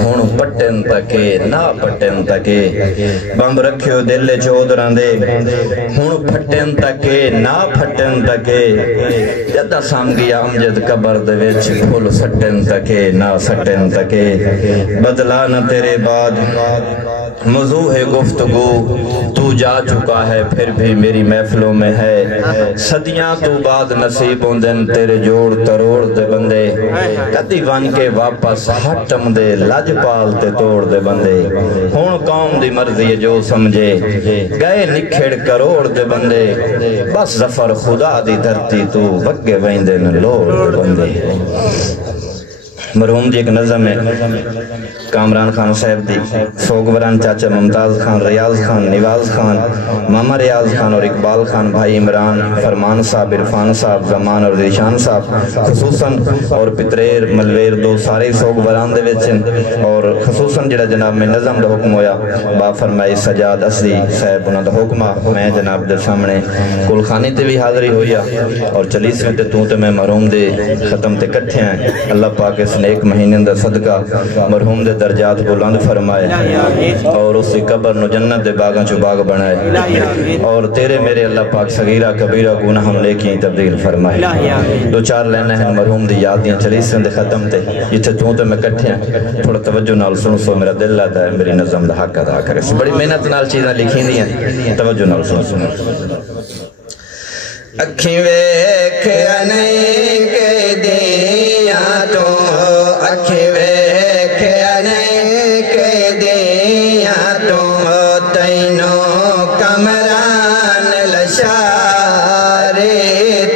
हुण पट्टन तके ना पट्टन तके बंब रखियो दिल चौधरां दे हुण फट्टन तके ना फट्टन तके जदा सम गया अमजद कबर दे विच फुल सट्टन तके ना सट्टन तके बदला न तेरे बाद मौजू है गुफ्तगू तू जा चुका है फिर भी मेरी महफिलों में है सदियां तू बाद नसीब होंदन तेरे जोड़ तरोड़ दे बंदे कदी वन के वापस हटम दे लजपाल ते तोड़ दे बंदे हुण कौम दी मर्जी जो समझे गए निखेड़ करोड़ दे बंदे बस जफर खुदा दी धरती तू वगे वेंदे न लोड़ दे बंदे। मरहूम जी एक नज़म है कामरान खान साहब दी सोगवरान चाचा मुमताज़ खान रियाज खान निवाज खान मामा रियाज खान और इकबाल खान भाई इमरान फरमान साहब इरफान साहब जमान और दिशान साहब खसूसन और पितरेर मलवेर दो सारे सोगवरान दे विच और खसूसन जिहड़ा जनाब में नज़म दा हुक्म होया बा फरमाए सजाद असदी साहब उन्हां दा हुक्मा मैं जनाब दे सामने कुलखानी ते भी हाज़री होया और 40वें ते तू ते मैं मरहूम दे खत्म ते इकट्ठे हैं अल्लाह पाक इस नेक महीने दा सदका मरहूम दे दर्जात बुलंद फरमाए और उसकी कब्र नु जन्नत दे बागां चो बाग बनाए और तेरे मेरे अल्लाह पाक सगीरा कबीरा गुनाह हम लेके तब्दील फरमाए। दो चार लाइनें हैं मरहूम दी याद दी 40वें दे खत्म ते जिथे तू ते मैं इकट्ठे हैं थोड़ा तवज्जो नाल सुन सो मेरा दिल लाता है मेरी नज़म दा हक अदा करे बड़ी मेहनत नाल चीज़ां लिखी दी हैं तवज्जो नाल सुन अखी वेख नहीं के दिया तो अखी वेख नहीं के दिया तो तैनो कमरान लशारे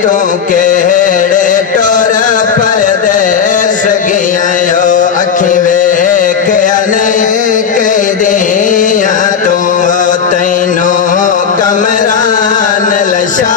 तो केड़े टोर परदेस गया अखी वेख नहीं के दिया तो तैनो कमरान लशा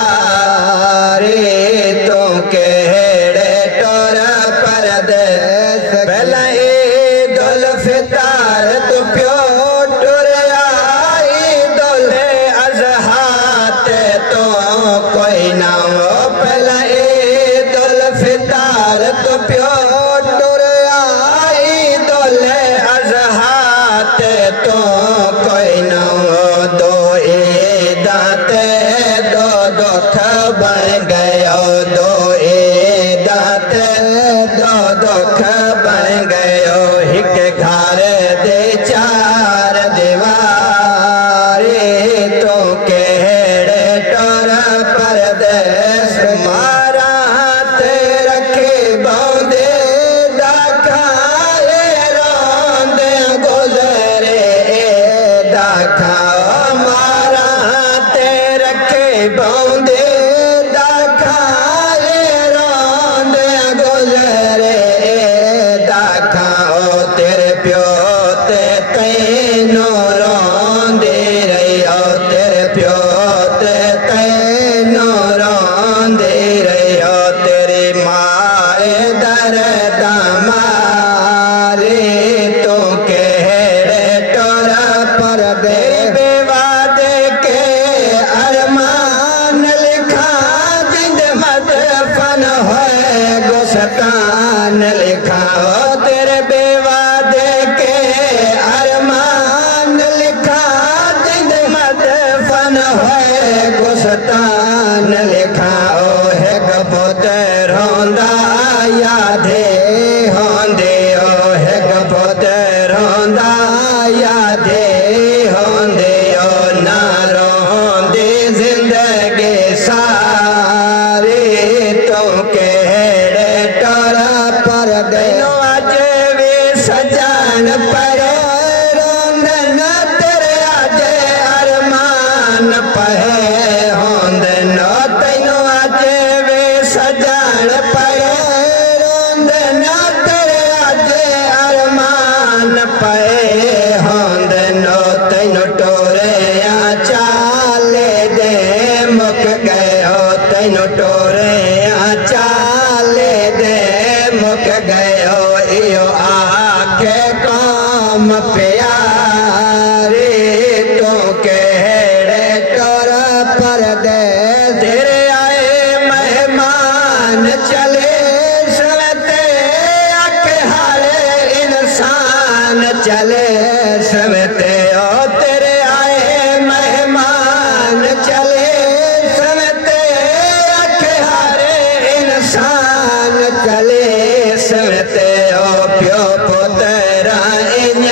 चले समते ओ तेरे आए मेहमान चले समते अखहारे इंसान चले समते ओ प्यो पुतरा इन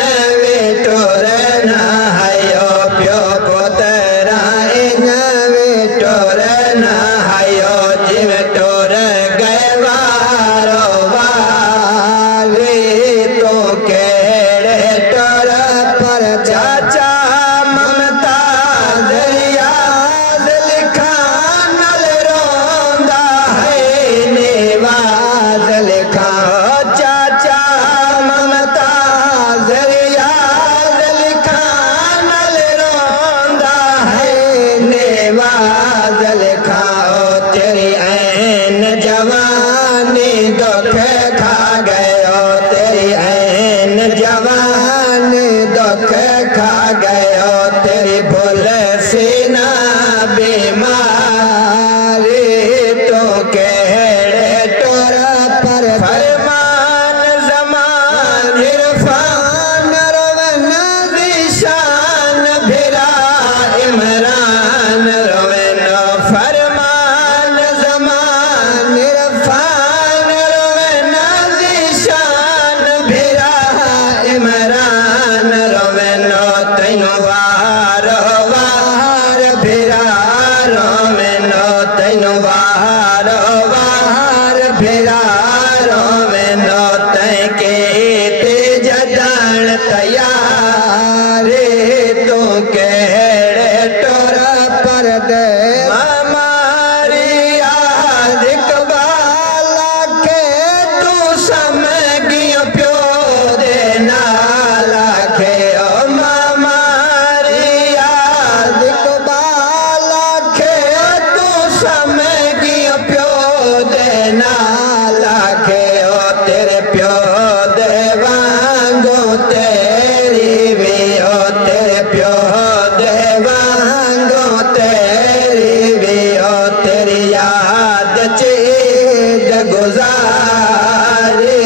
वेटोर ना हायो प्यो पुतरा इन वेटोर ना हायो जिव टोर गए वारो वारे तो केड़े टोर पर चाचा ममता दरियाद लिखा नल रोंदा है नेवाज लिखा चाचा ममता दरियाद लिखा नल रोंदा है नेवाज लिखा तेरी ऐन जवानी दुख खा गयो तेरी ऐन जवानी दुख खा गयो तेरी भूल सीना बीमारी तो केड़े टोर पर फरमान जमान इरफान रोवन दिशान भिरा इमरान रोवन फरमान जमान इरफान रोवन दिशान भिरा इमरान रोवन तैनो वार वार भिरा रोवन तैनो वार वार भिरा रोवन तै के ते जदन तैयारे तो केड़े टोर पर दे हमारी याद इकबाला के तू समगियो प्यो दे नाला के ओ हमारी याद इकबाला के तू समगियो प्यो दे नाला के ओ तेरे प्यो दे वांगो तेरी भी ओ तेरे प्यो दे वांगो तेरी भी ओ तेरी याद चीज गुजारी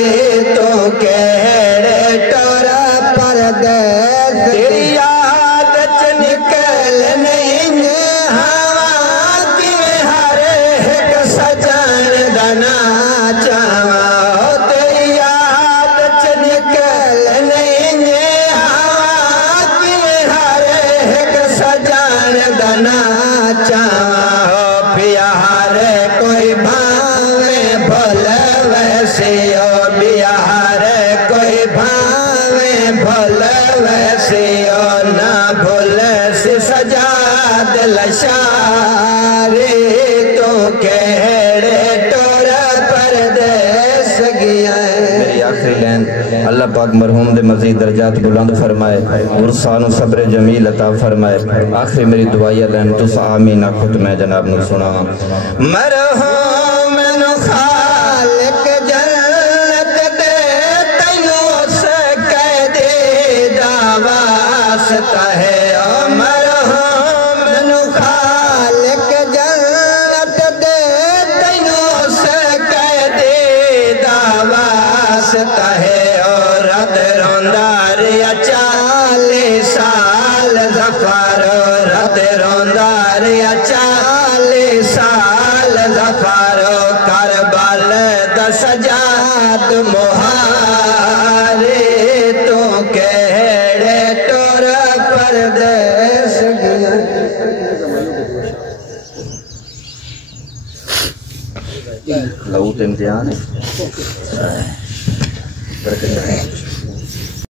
तो केड़े टोर पर दे तेरी याद च निकल नहीं हवा कि हरे एक सजन दना चावा तेरी याद च निकल नहीं हवा कि हरे एक सजन दना चावा बिहार कोई भावे भोल वैसे ओ बिहार कोई भावे भोल वैसे ओ ना भूल से सजाद लशारे तो केड़े टोर पर देस गया मेरी आखिरी लाइन अल्लाह पाक मरहूम दे मजीद दर्जात बुलंद फरमाए और सानू सब्र जमील अता फरमाए। आखिरी मेरी दुआया लाइन तुस आमीन आखो तो मैं जनाब नु सुनावा। मरहूम नु खालिक जन्नत दे तैनो से कह दे दावास्ता है ओ मरहूम नु खालिक जन्नत दे तैनो से कह दे दावास्ता है और रात रोंदार या 40 साल जफर रात रोंदार या 40 साल जफर करबल दस जात मुहारे तो केड़े टोर पर देस गया लहू तो इम्तिहान है।